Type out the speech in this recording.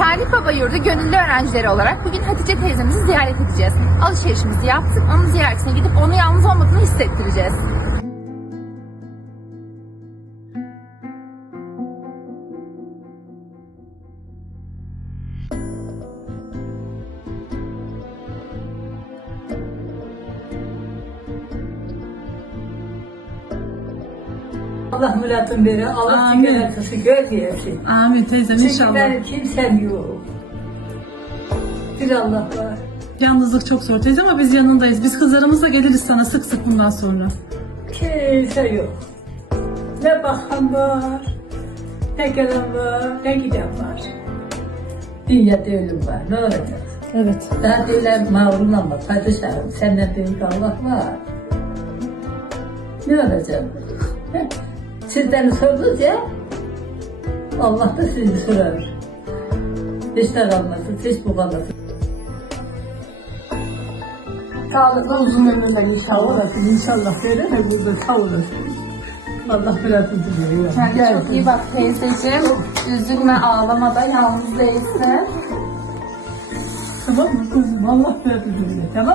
Salih Baba Yurdu gönüllü öğrencileri olarak bugün Hatice teyzemizi ziyaret edeceğiz. Alışverişimizi yaptık, onun ziyaretine gidip onu yalnız olmadığını hissettireceğiz. Allah mülatın verir, Allah çekelertisi gör diyesin. Amin teyzem inşallah. Çekiler kimsem yok. Bir Allah var. Yalnızlık çok zor teyze ama biz yanındayız. Biz kızlarımızla geliriz sana sık sık bundan sonra. Kimse yok. Ne bakan var, ne gelen var, ne giden var. Dünyada ölüm var, ne olacak? Evet. Daha diyorlar mağrur ama padişahım, senden büyük Allah var. Ne olacak? Sizden sordunuz ya, Allah da sizi sorar. Hiç de kalmasın, hiç bu kalmasın. Sağlıklı uzun ömürler Sağ inşallah. olasın, inşallah böyle de burada sağ olasın. Allah belasını veriyor. Kendine çok iyi bak teyzeciğim. Üzülme, ağlama da yalnız değilsin. Tamam mı kızım? Allah belasını veriyor, tamam.